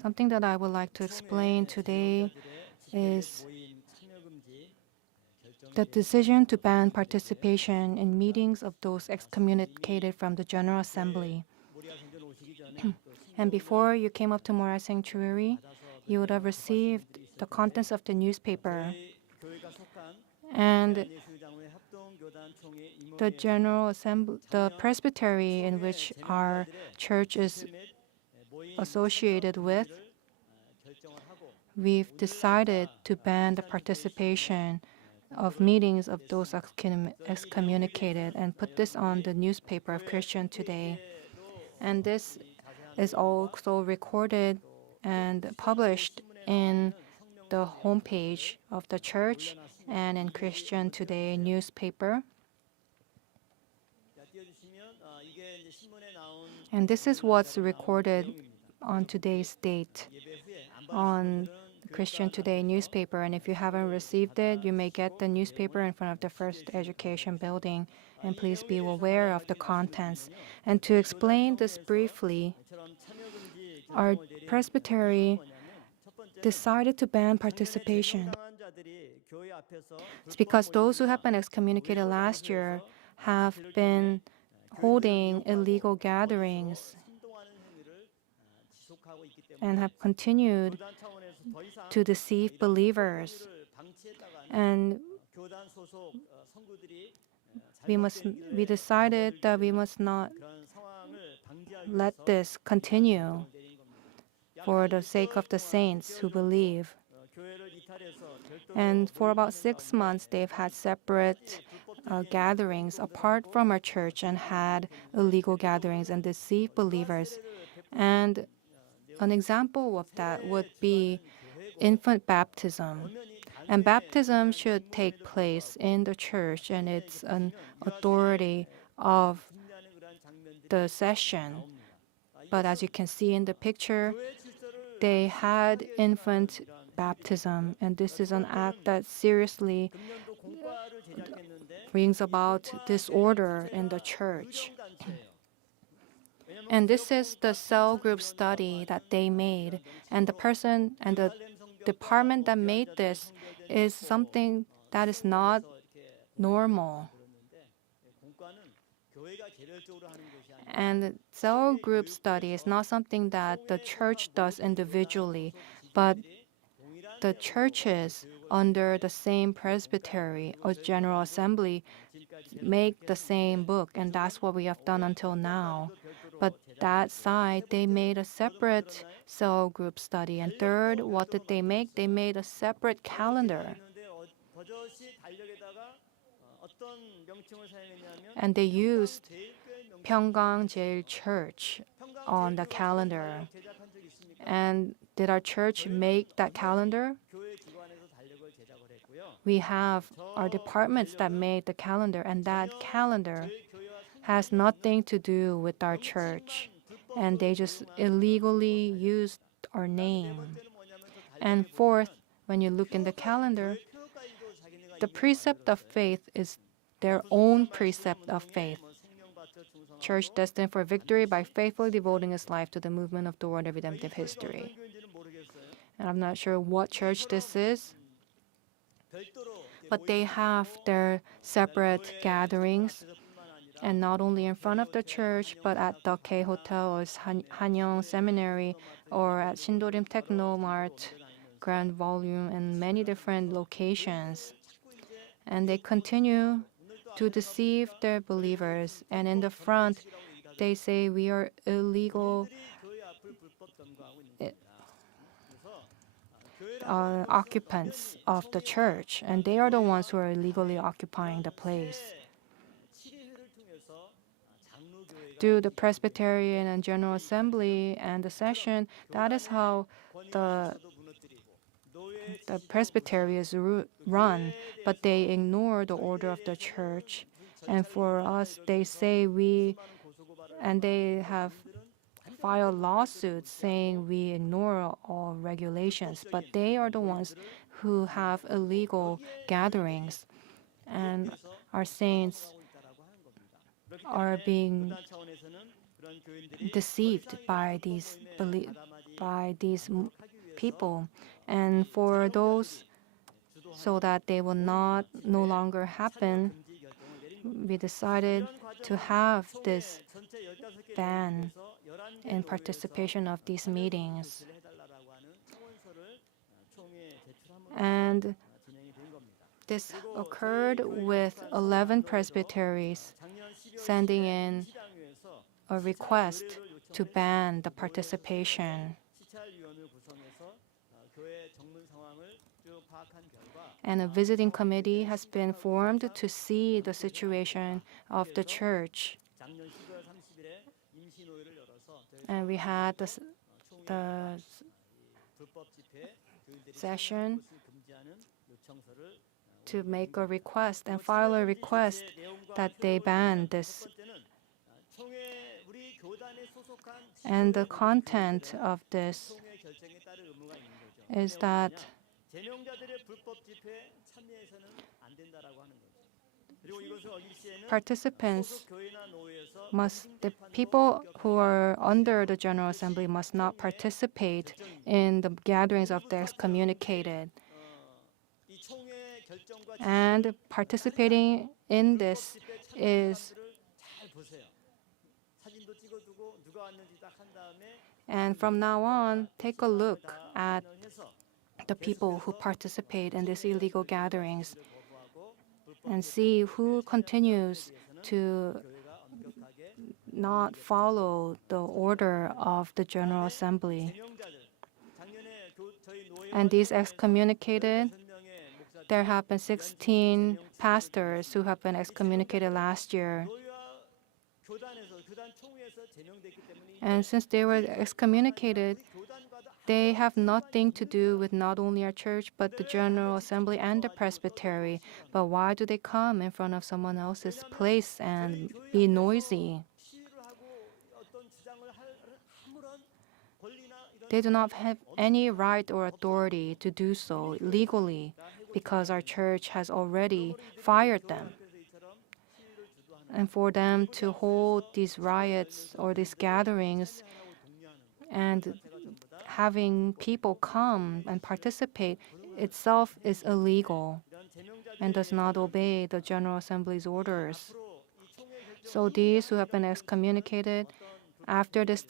Something that I would like to explain today is the decision to ban participation in meetings of those excommunicated from the General Assembly. And before you came up to Moriah Sanctuary, you would have received the contents of the newspaper. And the General Assembly, the presbytery in which our church is associated with, we've decided to ban the participation of meetings of those excommunicated and put this on the newspaper of Christian Today. And this is also recorded and published in the homepage of the church and in Christian Today newspaper. And this is what's recorded on today's date on Christian Today newspaper. And if you haven't received it, you may get the newspaper in front of the First Education Building. And please be aware of the contents. And to explain this briefly, our presbytery decided to ban participation. It's because those who have been excommunicated last year have been holding illegal gatherings and have continued to deceive believers. And we decided that we must not let this continue for the sake of the saints who believe. And for about 6 months, they've had separate gatherings apart from our church and had illegal gatherings and deceived believers. And an example of that would be infant baptism. And baptism should take place in the church, and it's an authority of the session. But as you can see in the picture, they had infant baptism, and this is an act that seriously brings about disorder in the church. And this is the cell group study that they made, and the person and the department that made this is something that is not normal. And cell group study is not something that the church does individually, but the churches under the same presbytery or general assembly make the same book, and that's what we have done until now. But that side, they made a separate cell group study. And third, what did they make? They made a separate calendar. And they used Pyung-kang Cheil Church on the calendar. And did our church make that calendar? We have our departments that made the calendar, and that calendar has nothing to do with our church. And they just illegally used our name. And fourth, when you look in the calendar, the precept of faith is their own precept of faith. Church destined for victory by faithfully devoting its life to the movement of toward a redemptive history. And I'm not sure what church this is, but they have their separate gatherings, and not only in front of the church, but at the K Hotel or Hanyang Seminary or at Sindorim Techno Mart, Grand Volume, and many different locations. And they continue to deceive their believers. And in the front, they say we are illegal occupants of the church, and they are the ones who are illegally occupying the place. Through the Presbyterian and General Assembly and the session, that is how the presbytery is run, but they ignore the order of the church. And for us, they say they have filed lawsuits saying we ignore all regulations, but they are the ones who have illegal gatherings, and our saints are being deceived by these people, and for those so that they will not no longer happen, we decided to have this ban in participation of these meetings. And this occurred with 11 presbyteries sending in a request to ban the participation. And a visiting committee has been formed to see the situation of the church. And we had the session to make a request and file a request that they ban this. And the content of this is that the people who are under the General Assembly must not participate in the gatherings of the excommunicated. And participating in this is, and from now on, take a look at the people who participate in these illegal gatherings and see who continues to not follow the order of the General Assembly. And these excommunicated, there have been 16 pastors who have been excommunicated last year. And since they were excommunicated, they have nothing to do with not only our church, but the General Assembly and the Presbytery. But why do they come in front of someone else's place and be noisy? They do not have any right or authority to do so legally because our church has already fired them. And for them to hold these riots or these gatherings and having people come and participate itself is illegal and does not obey the General Assembly's orders. So these who have been excommunicated, after this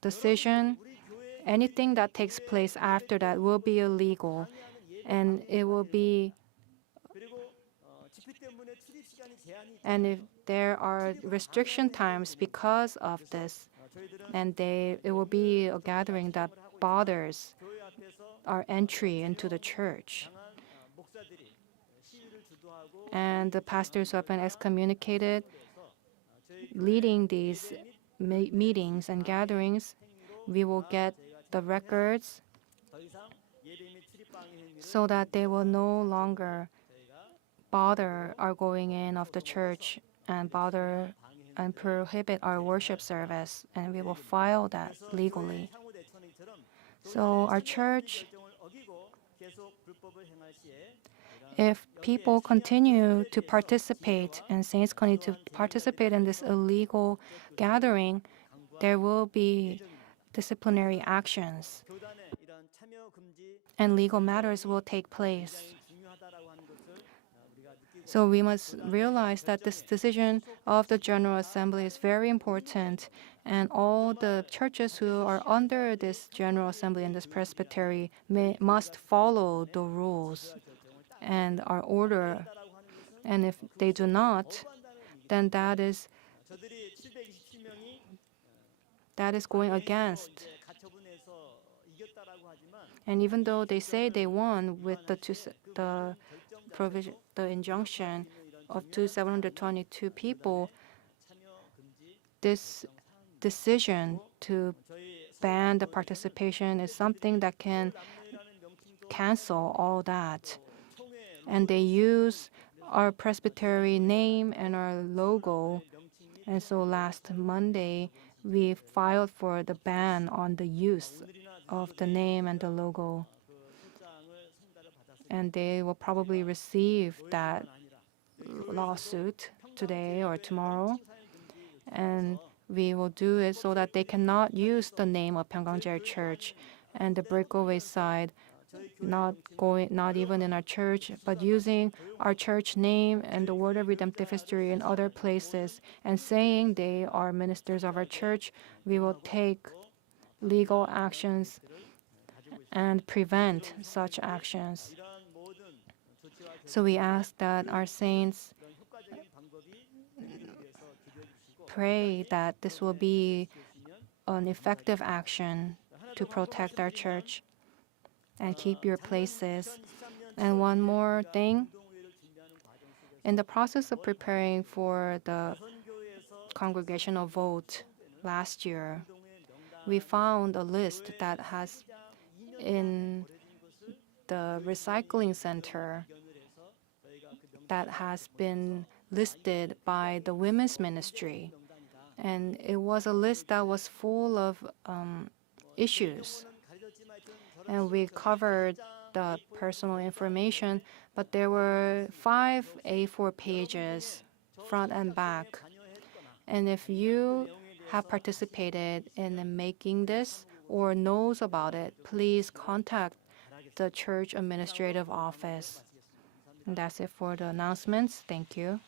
decision, anything that takes place after that will be illegal, and it will be, and if there are restriction times because of this, and it will be a gathering that bothers our entry into the church. And the pastors who have been excommunicated, leading these meetings and gatherings, we will get the records so that they will no longer bother our going in of the church and bother and prohibit our worship service, and we will file that legally. So our church, if people continue to participate and saints continue to participate in this illegal gathering, there will be disciplinary actions and legal matters will take place. So we must realize that this decision of the General Assembly is very important, and all the churches who are under this General Assembly and this presbytery must follow the rules and our order. And if they do not, then that is going against. And even though they say they won with the injunction of 722 people, this decision to ban the participation is something that can cancel all that. And they use our presbytery name and our logo. And so last Monday, we filed for the ban on the use of the name and the logo. And they will probably receive that lawsuit today or tomorrow. And we will do it so that they cannot use the name of 평강제일 Church and the breakaway side, not even in our church, but using our church name and the word of redemptive history in other places and saying they are ministers of our church. We will take legal actions and prevent such actions. So we ask that our saints pray that this will be an effective action to protect our church and keep your places. And one more thing, in the process of preparing for the congregational vote last year, we found a list that has in the recycling center that has been listed by the women's ministry. And it was a list that was full of issues. And we covered the personal information, but there were 5 A4 pages, front and back. And if you have participated in making this or knows about it, please contact the church administrative office. And that's it for the announcements. Thank you.